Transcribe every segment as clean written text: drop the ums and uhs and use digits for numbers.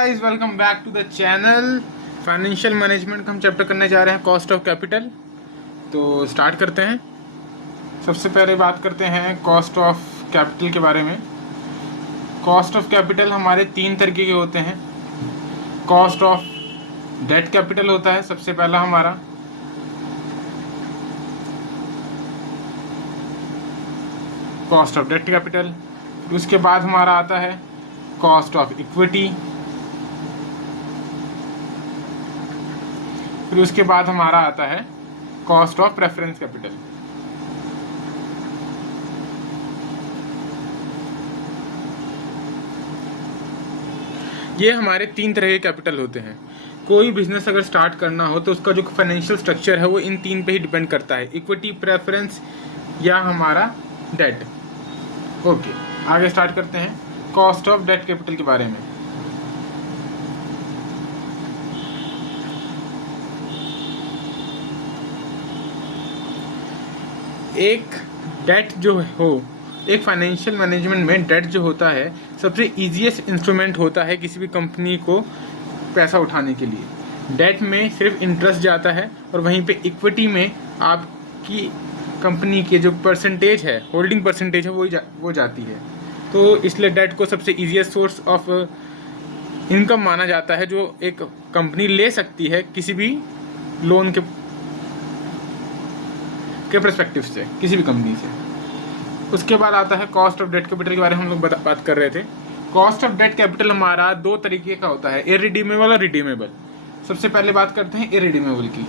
Guys, welcome back to the channel. Financial management का हम chapter करने जा रहे हैं, कॉस्ट ऑफ कैपिटल। तो स्टार्ट करते हैं। सबसे पहले बात करते हैं कॉस्ट ऑफ कैपिटल के बारे में। कॉस्ट ऑफ कैपिटल हमारे तीन तरीके के होते हैं। कॉस्ट ऑफ डेट कैपिटल होता है सबसे पहला हमारा, कॉस्ट ऑफ डेट कैपिटल। उसके बाद हमारा आता है कॉस्ट ऑफ इक्विटी। फिर उसके बाद हमारा आता है कॉस्ट ऑफ प्रेफरेंस कैपिटल। ये हमारे तीन तरह के कैपिटल होते हैं। कोई बिजनेस अगर स्टार्ट करना हो तो उसका जो फाइनेंशियल स्ट्रक्चर है वो इन तीन पे ही डिपेंड करता है, इक्विटी, प्रेफरेंस या हमारा डेट। ओके, आगे स्टार्ट करते हैं कॉस्ट ऑफ डेट कैपिटल के बारे में। एक डेट जो हो, एक फाइनेंशियल मैनेजमेंट में डेट जो होता है सबसे ईजीएस्ट इंस्ट्रूमेंट होता है किसी भी कंपनी को पैसा उठाने के लिए। डेट में सिर्फ इंटरेस्ट जाता है और वहीं पे इक्विटी में आपकी कंपनी के जो परसेंटेज है, होल्डिंग परसेंटेज है, वो जाती है। तो इसलिए डेट को सबसे ईजीएस्ट सोर्स ऑफ इनकम माना जाता है जो एक कंपनी ले सकती है किसी भी लोन के पर्सपेक्टिव से, किसी भी कंपनी से। उसके बाद आता है कॉस्ट ऑफ डेट कैपिटल के बारे में हम लोग बात कर रहे थे। कॉस्ट ऑफ डेट कैपिटल हमारा दो तरीके का होता है, इररिडीमेबल और रिडीमेबल। सबसे पहले बात करते हैं इररिडीमेबल की।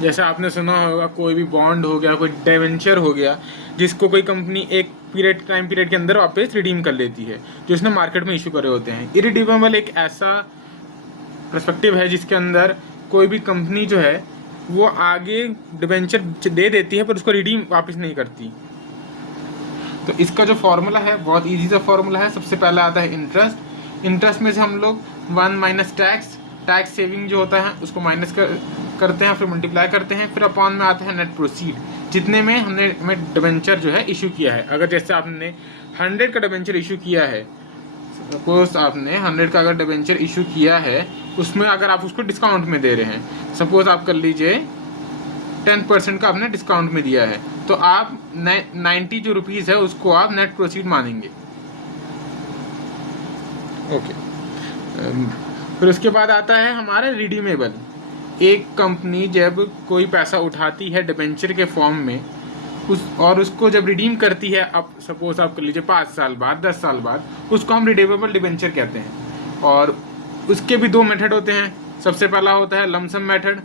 जैसे आपने सुना होगा, कोई भी बॉन्ड हो गया, कोई डिवेंचर हो गया, जिसको कोई कंपनी एक टाइम पीरियड के अंदर वापस रिडीम कर लेती है, जो इसने मार्केट में इशू करे होते हैं। इररिडीमेबल एक ऐसा पर्सपेक्टिव है जिसके अंदर कोई भी कंपनी जो है वो आगे डिबेंचर दे देती है पर उसको रिडीम वापस नहीं करती। तो इसका जो फॉर्मूला है बहुत इजी सा फॉर्मूला है। सबसे पहला आता है इंटरेस्ट। इंटरेस्ट में से हम लोग 1 माइनस टैक्स सेविंग जो होता है उसको माइनस करते हैं, फिर मल्टीप्लाई करते हैं, फिर अपॉन में आता है नेट प्रोसीड, जितने में हमने डिबेंचर जो है इशू किया है। अगर जैसे आपने 100 का डिबेंचर इशू किया है, सपोज आपने 100 का अगर डिबेंचर इशू किया है, उसमें अगर आप उसको डिस्काउंट में दे रहे हैं, सपोज आप कर लीजिए 10% का आपने डिस्काउंट में दिया है, तो आप 90 जो रुपीज़ है उसको आप नेट प्रोसीड मानेंगे। ओके, फिर उसके बाद आता है हमारा रिडीमेबल। एक कंपनी जब कोई पैसा उठाती है डिबेंचर के फॉर्म में और उसको जब रिडीम करती है, अब सपोज आप कर लीजिए 5 साल बाद, 10 साल बाद, उसको हम रिडीमेबल डिबेंचर कहते हैं। और उसके भी दो मेथड होते हैं। सबसे पहला होता है लमसम मेथड,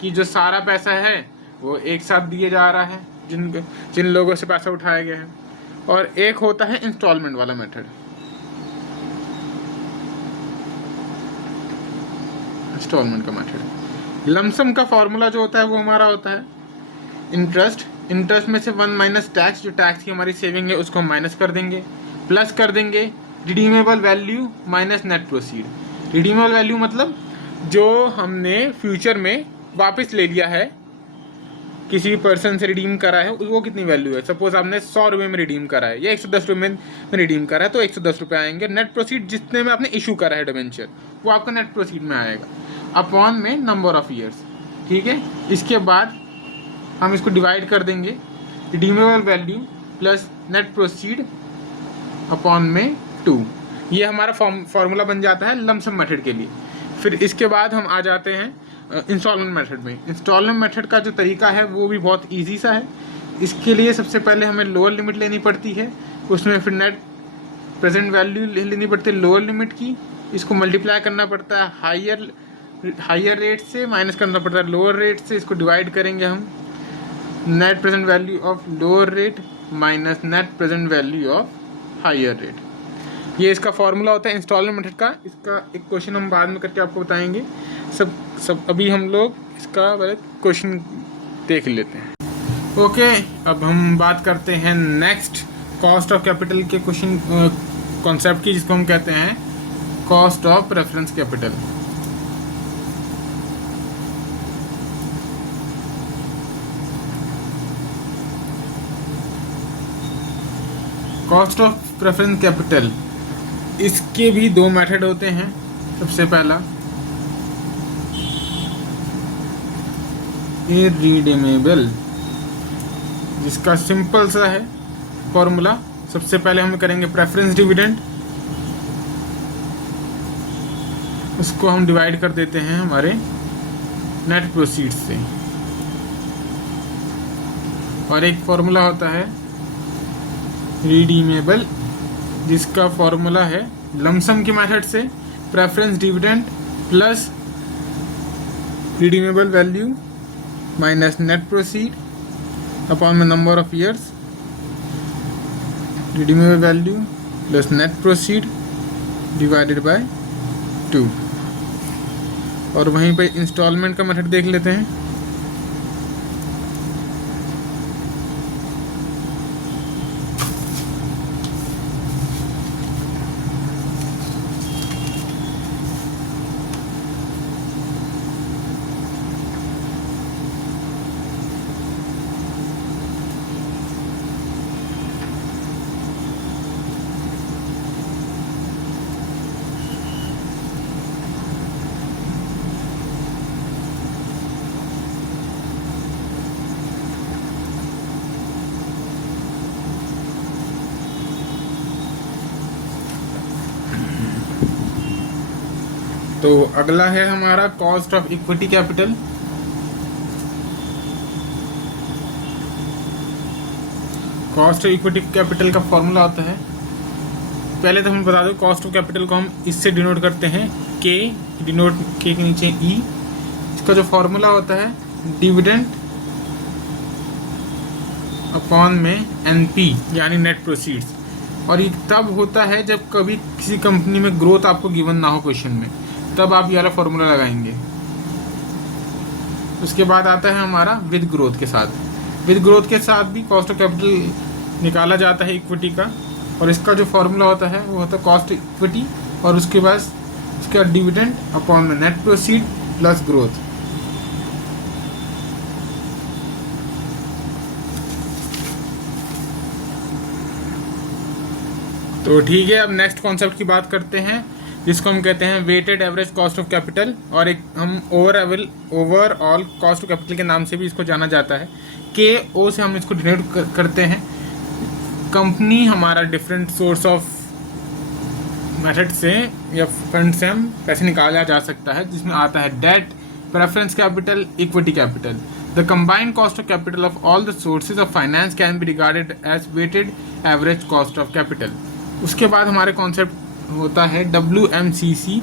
कि जो सारा पैसा है वो एक साथ दिए जा रहा है जिन लोगों से पैसा उठाया गया है। और एक होता है इंस्टॉलमेंट वाला मेथड। इंस्टॉलमेंट का मेथड, लमसम का फॉर्मूला जो होता है वो हमारा होता है इंटरेस्ट में से 1 माइनस टैक्स, जो टैक्स की हमारी सेविंग है उसको हम माइनस कर देंगे, प्लस कर देंगे redeemable value minus net proceed. Redeemable value मतलब जो हमने फ्यूचर में वापस ले लिया है, किसी भी पर्सन से रिडीम करा है, वो कितनी वैल्यू है। सपोज आपने 100 रुपये में रिडीम करा है या 110 रुपये में रिडीम करा है, तो 110 रुपये आएंगे। नेट प्रोसीड जितने में आपने इशू करा है डिबेंचर, वो आपका नेट प्रोसीड में आएगा, अपॉन में नंबर ऑफ ईयर्स। ठीक है, इसके बाद हम इसको डिवाइड कर देंगे, redeemable value plus net proceed upon में 2। ये हमारा फॉर्मूला बन जाता है लमसम मेथड के लिए। फिर इसके बाद हम आ जाते हैं इंस्टॉलमेंट मेथड में। इंस्टॉलमेंट मेथड का जो तरीका है वो भी बहुत इजी सा है। इसके लिए सबसे पहले हमें लोअर लिमिट लेनी पड़ती है, उसमें फिर नेट प्रेजेंट वैल्यू लेनी पड़ती है लोअर लिमिट की, इसको मल्टीप्लाई करना पड़ता है हायर रेट से, माइनस करना पड़ता है लोअर रेट से, इसको डिवाइड करेंगे हम net present value of lower rate minus net present value of higher rate. ये इसका फॉर्मूला होता है इंस्टॉलमेंट मेथड का। इसका एक क्वेश्चन हम बाद में करके आपको बताएंगे। सब अभी हम लोग इसका क्वेश्चन देख लेते हैं। ओके, अब हम बात करते हैं नेक्स्ट कॉस्ट ऑफ कैपिटल के क्वेश्चन कॉन्सेप्ट की, जिसको हम कहते हैं cost of preference capital. Cost of preference capital, इसके भी दो मेथड होते हैं। सबसे पहला इररिडीमेबल, जिसका सिंपल सा है फॉर्मूला। सबसे पहले हम करेंगे प्रेफरेंस डिविडेंड, उसको हम डिवाइड कर देते हैं हमारे नेट प्रोसीड से। और एक फॉर्मूला होता है रिडीमेबल, जिसका फॉर्मूला है लमसम के मेथड से preference dividend plus redeemable value minus net proceed upon the number of years, redeemable value plus net proceed divided by 2। और वहीं पे इंस्टॉलमेंट का मेथड देख लेते हैं। तो अगला है हमारा cost of equity capital. Cost of equity capital का फॉर्मूला होता है, पहले तो हम बता दो, कॉस्ट ऑफ कैपिटल को हम इससे डिनोट करते हैं के, डिनोट के नीचे ई। इसका जो फॉर्मूला होता है डिविडेंड अपॉन में एनपी यानी नेट प्रोसीड्स। और ये तब होता है जब कभी किसी कंपनी में ग्रोथ आपको गिवन ना हो क्वेश्चन में, तब आप ये वाला फॉर्मूला लगाएंगे। उसके बाद आता है हमारा विद ग्रोथ के साथ। विद ग्रोथ के साथ भी कॉस्ट ऑफ कैपिटल निकाला जाता है इक्विटी का, और इसका जो फॉर्मूला होता है वो होता है कॉस्ट इक्विटी और उसके बाद इसका डिविडेंड अपॉन में नेट प्रोसीड प्लस ग्रोथ। तो ठीक है, अब नेक्स्ट कॉन्सेप्ट की बात करते हैं, जिसको हम कहते हैं weighted average cost of capital, और एक हम ओवरऑल कॉस्ट ऑफ कैपिटल के नाम से भी इसको जाना जाता है। के ओ से हम इसको डिनोट करते हैं। कंपनी हमारा डिफरेंट सोर्स ऑफ मेथड से या फंड से हम पैसे निकाला जा सकता है, जिसमें आता है debt, preference capital, equity capital. The combined cost of capital of all the sources of finance can be regarded as weighted average cost of capital. उसके बाद हमारे कॉन्सेप्ट होता है WMCC,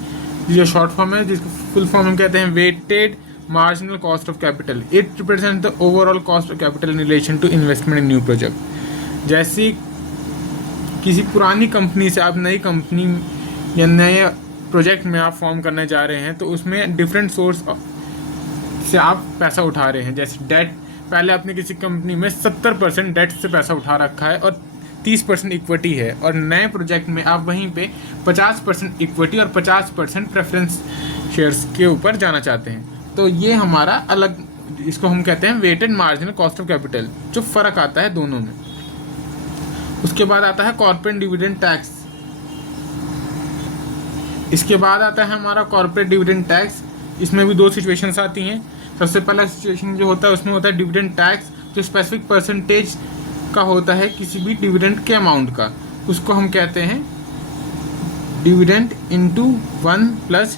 जो शॉर्ट फॉर्म है, जिसको फुल फॉर्म हम कहते हैं weighted marginal cost of capital. It represent the overall cost of capital in relation to investment in new project. जैसे किसी पुरानी कंपनी से आप नई कंपनी या नए प्रोजेक्ट में आप फॉर्म करने जा रहे हैं, तो उसमें डिफरेंट सोर्स से आप पैसा उठा रहे हैं। जैसे डेट, पहले आपने किसी कंपनी में 70% डेट से पैसा उठा रखा है और 30% इक्विटी है, और नए प्रोजेक्ट में आप वहीं पे 50% इक्विटी और 50% प्रेफरेंस शेयर्स के ऊपर जाना चाहते हैं। तो ये हमारा अलग, इसको हम कहते हैं weighted marginal cost of capital, जो फ़र्क आता है दोनों में। उसके बाद आता है कॉर्पोरेट डिविडेंड टैक्स। इसके बाद आता है हमारा कॉर्पोरेट डिविडेंड टैक्स। इसमें भी दो सिचुएशंस आती हैं। सबसे पहला सिचुएशन जो होता है उसमें होता है डिविडेंड टैक्स, जो स्पेसिफिक परसेंटेज का होता है किसी भी डिविडेंड के अमाउंट का, उसको हम कहते हैं dividend into 1 plus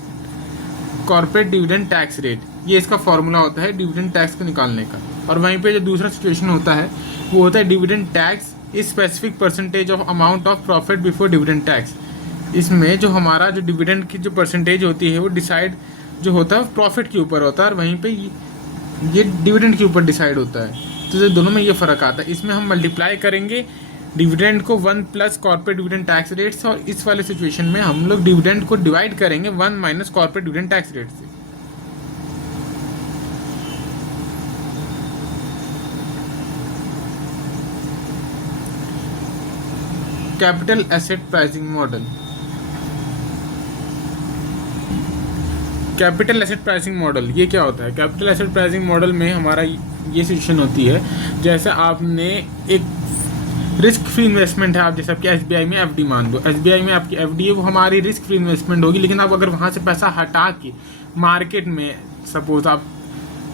corporate dividend tax rate. ये इसका फॉर्मूला होता है डिविडेंड टैक्स को निकालने का। और वहीं पे जो दूसरा सिचुएशन होता है वो होता है डिविडेंड टैक्स इस specific percentage of amount of profit before dividend tax. इसमें जो हमारा जो डिविडेंड की जो परसेंटेज होती है वो डिसाइड जो होता है प्रॉफिट के ऊपर होता है, और वहीं पे ये डिविडेंड के ऊपर डिसाइड होता है। तो दोनों में ये फ़र्क आता है। इसमें हम मल्टीप्लाई करेंगे डिविडेंड को 1 plus corporate dividend tax rate से, और इस वाले सिचुएशन में हम लोग डिविडेंड को डिवाइड करेंगे 1 minus corporate dividend tax rate से। Capital asset pricing model. Capital asset pricing model ये क्या होता है? कैपिटल एसेट प्राइसिंग मॉडल में हमारा ये सिचुएशन होती है, जैसे आपने एक रिस्क फ्री इन्वेस्टमेंट है, आप जैसे आपकी एसबीआई में एफडी मान लो, एसबीआई में आपकी एफडी है, वो हमारी रिस्क फ्री इन्वेस्टमेंट होगी। लेकिन आप अगर वहाँ से पैसा हटा के मार्केट में सपोज आप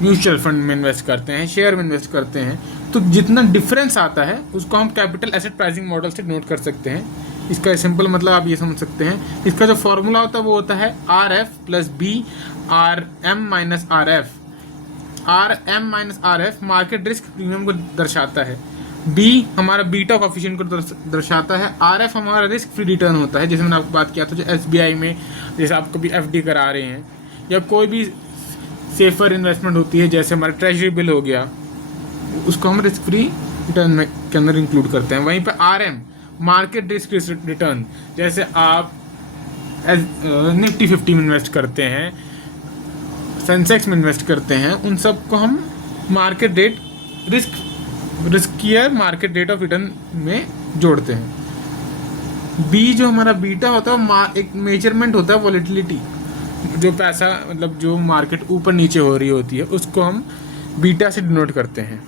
म्यूचुअल फंड में इन्वेस्ट करते हैं, शेयर में इन्वेस्ट करते हैं, तो जितना डिफरेंस आता है उसको हम कैपिटल एसेट प्राइसिंग मॉडल से नोट कर सकते हैं। इसका सिंपल मतलब आप ये समझ सकते हैं, इसका जो फॉर्मूला होता है वो होता है R F plus B R M minus R F. R M minus R F market risk premium को दर्शाता है, बी हमारा बीटा कॉफिशिएंट को दर्शाता है, आर एफ हमारा रिस्क फ्री रिटर्न होता है, जैसे मैंने आपको बात किया था जो एसबीआई में जैसे आप कभी एफडी करा रहे हैं या कोई भी सेफर इन्वेस्टमेंट होती है जैसे हमारा ट्रेजरी बिल हो गया, उसको हम रिस्क फ्री रिटर्न में के अंदर इंक्लूड करते हैं। वहीं पे R M market risk return, जैसे आप निफ्टी 50 में इन्वेस्ट करते हैं, सेंसेक्स में इन्वेस्ट करते हैं, उन सब को हम market rate riskier market rate of return में जोड़ते हैं। बी जो हमारा बीटा होता है एक मेजरमेंट होता है वॉलेटिलिटी, जो पैसा मतलब जो मार्केट ऊपर नीचे हो रही होती है उसको हम बीटा से डिनोट करते हैं।